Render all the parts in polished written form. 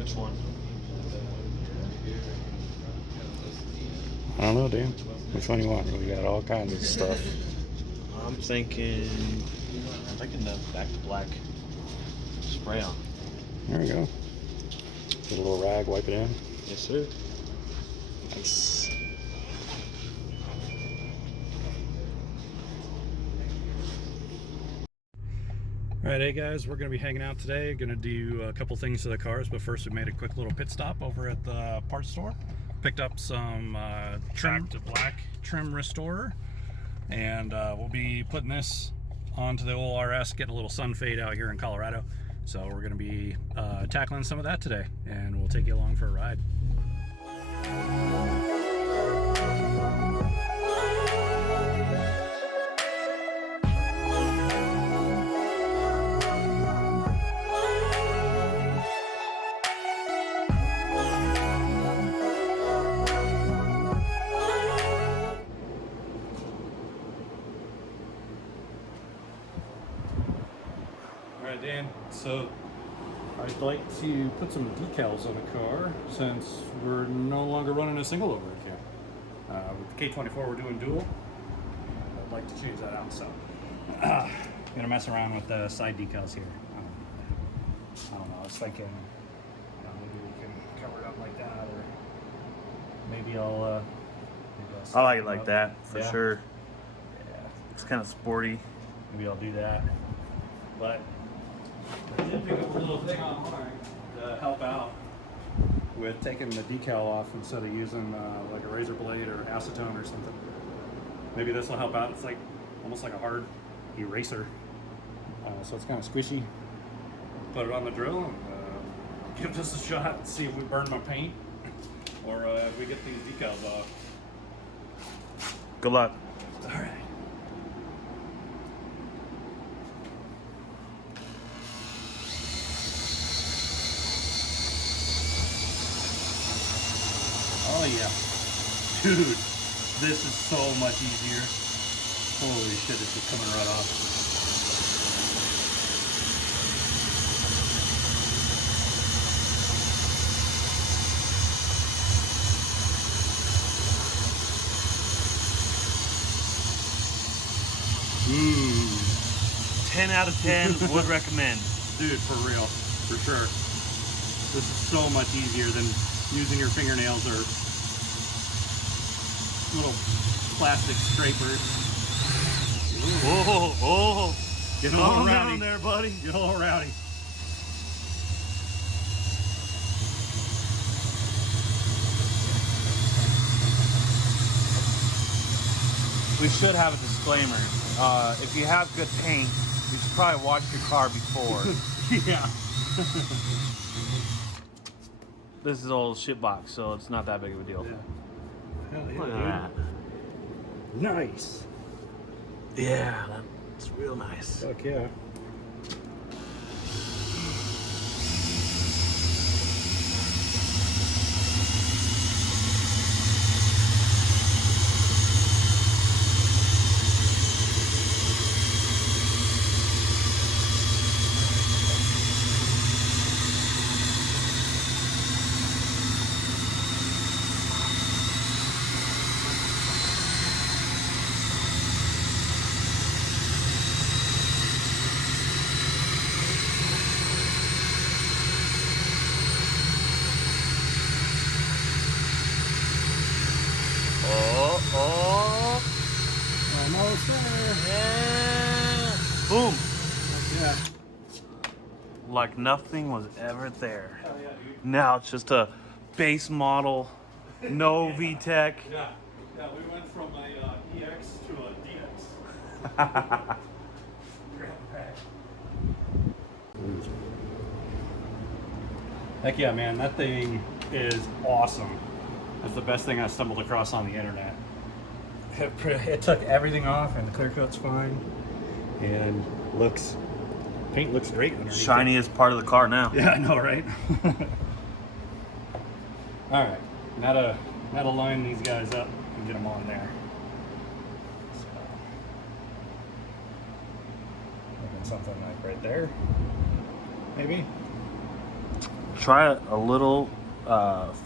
Which one? I don't know, Dan. Which one you want? We got all kinds of stuff. I'm thinking the back to black spray on. There we go. Get a little rag, wipe it in. Yes, sir. Nice. Alright, hey guys, we're going to be hanging out today. Going to do a couple things to the cars, but first we made a quick little pit stop over at the parts store. Picked up some trim to black trim restorer, and we'll be putting this onto the old RS, getting a little sun fade out here in Colorado. So we're going to be tackling some of that today, and we'll take you along for a ride. Alright, Dan, so I'd like to put some decals on the car since we're no longer running a single over it here. With the K24 we're doing dual. I'd like to change that out, so I'm gonna mess around with the side decals here. I don't know, I was thinking maybe we can cover it up like that, or maybe I'll I like it like that for sure. Yeah, It's kind of sporty. maybe I'll do that. But I did pick up a little thing online to help out with taking the decal off instead of using like a razor blade or acetone or something. Maybe this will help out. It's like almost like a hard eraser, so it's kind of squishy. Put it on the drill and give this a shot and see if we burn my paint or if we get these decals off. Good luck. All right. Oh yeah, dude, this is so much easier. Holy shit, it's just coming right off. Mmm. 10 out of 10 would recommend. Dude, for real, for sure. This is so much easier than using your fingernails or little plastic scrapers. Oh, oh. Get a little Calm rowdy. down there, buddy. Get a little rowdy. We should have a disclaimer. If you have good paint, you should probably wash your car before. Yeah. This is an old shit box, so it's not that big of a deal. Yeah. Hell Look yeah, at dude. Nice. Yeah, that's real nice. Fuck yeah. Oh. Almost there. Yeah. Boom. Yeah. Like nothing was ever there. Hell yeah, dude. Now it's just a base model, no VTEC. Yeah. Yeah, we went from a EX to a DX. Heck yeah, man, that thing is awesome. That's the best thing I stumbled across on the internet. It took everything off and the clear coat's fine. And paint looks great underneath. Shiniest part of the car now. Yeah, I know, right? All right, now to line these guys up and get them on there. So, looking something like right there, maybe. try it a little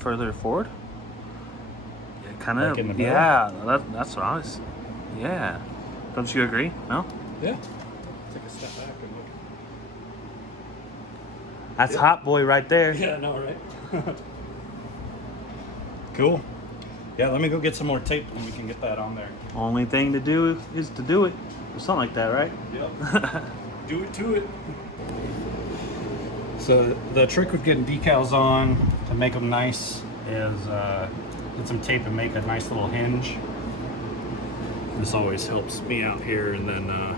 further forward. Kind of, Like in the middle? yeah. That's what I was. Yeah. Don't you agree? No. Yeah. Take a step back and look. That's Yep. Hot Boy right there. Yeah, no, right? Cool. Yeah, let me go get some more tape and we can get that on there. Only thing to do is to do it, or something like that, right? Yep. Do it to it. So the trick with getting decals on to make them nice is get some tape and make a nice little hinge. This always helps me out here, and then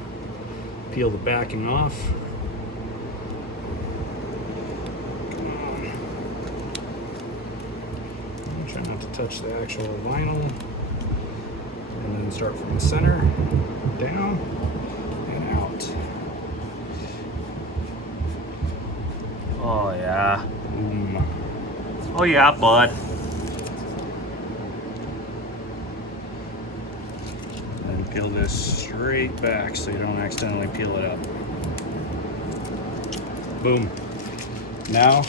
peel the backing off. Try not to touch the actual vinyl. And then start from the center, down, and out. Oh yeah. Boom. Oh yeah, bud. And peel this straight back so you don't accidentally peel it up. Boom. Now,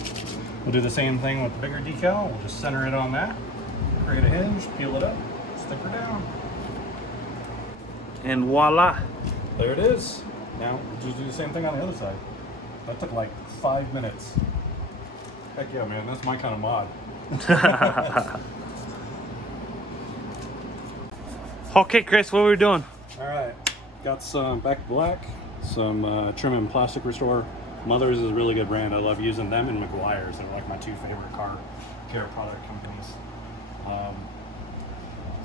we'll do the same thing with the bigger decal. We'll just center it on that, create a hinge, peel it up, stick her down. And voila. There it is. Now, we'll just do the same thing on the other side. That took like 5 minutes. Heck yeah, man, that's my kind of mod. Okay, Chris, what were we doing? All right, got some Back to Black, some trim and plastic restore. Mother's is a really good brand. I love using them and McGuire's. They're like my two favorite car care product companies.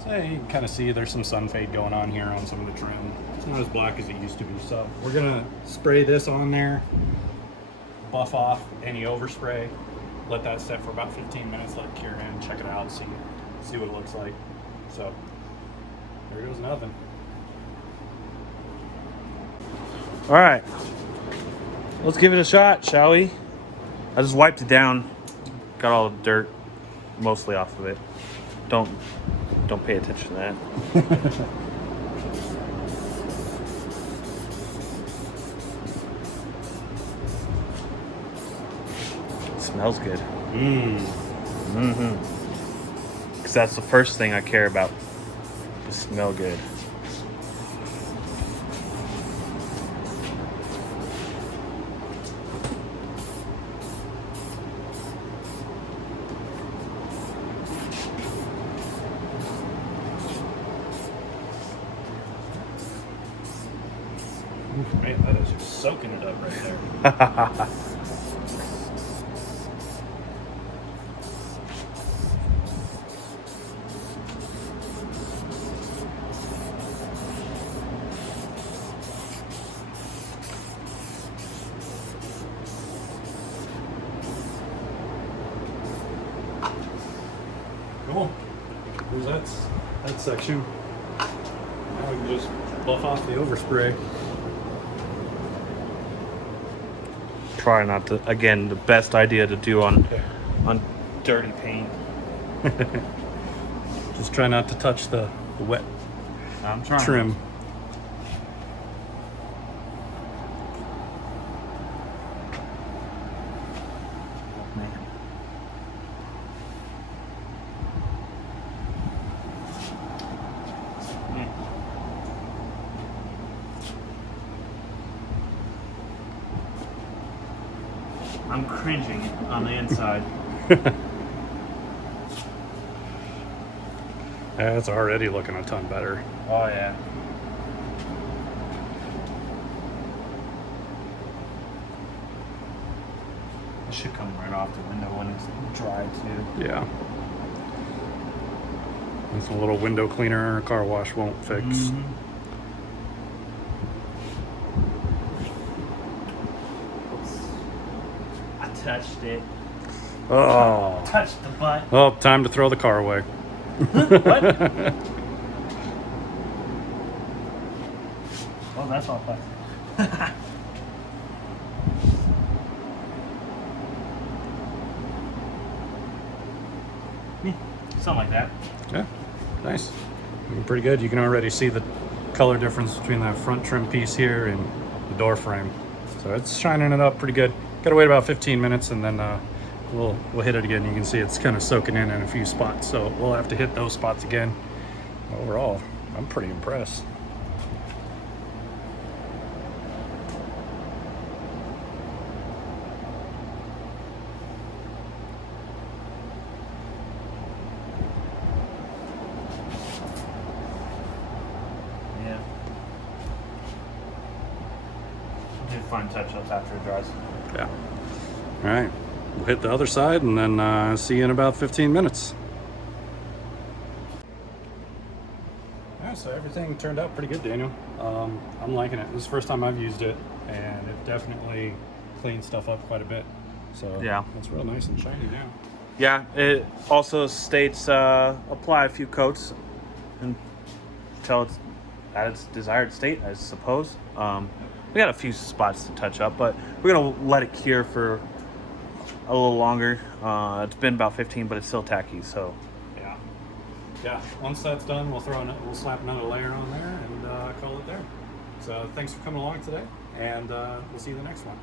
So you can kind of see there's some sun fade going on here on some of the trim. It's not as black as it used to be. So we're gonna spray this on there, buff off any overspray, let that set for about 15 minutes, let it cure in, check it out, see what it looks like. So there goes nothing. All right. Let's give it a shot, shall we? I just wiped it down. Got all the dirt mostly off of it. Don't pay attention to that. It smells good. Because that's the first thing I care about. To smell good. Man, that is just soaking it up right there. Cool. Here's that section. Now we can just buff off the overspray. Try not to. Again, the best idea to do on dirty paint. Just try not to touch the wet I'm trying. trim. Oh, man. I'm cringing on the inside. It's already looking a ton better. Oh yeah. It should come right off the window when it's dry too. Yeah. It's a little window cleaner a car wash won't fix. Oops. I touched it. Oh. Touched the butt. Oh, time to throw the car away. What? Oh, that's all plastic. Something like that. Yeah, nice. Looking pretty good. You can already see the color difference between that front trim piece here and the door frame. So it's shining it up pretty good. Gotta wait about 15 minutes and then we'll hit it again. You can see it's kind of soaking in a few spots, so we'll have to hit those spots again. Overall, I'm pretty impressed. Yeah. Do fine touch-ups after it dries. Yeah. All right, we'll hit the other side and then see you in about 15 minutes. All right, so everything turned out pretty good, Daniel. I'm liking it. This is the first time I've used it, and it definitely cleans stuff up quite a bit. So yeah, it's real nice and shiny now. Yeah, it also states apply a few coats until it's at its desired state, I suppose. We got a few spots to touch up, but we're gonna let it cure for a little longer. It's been about 15, but it's still tacky. So yeah. Once that's done, we'll slap another layer on there and call it there. So thanks for coming along today, and we'll see you in the next one.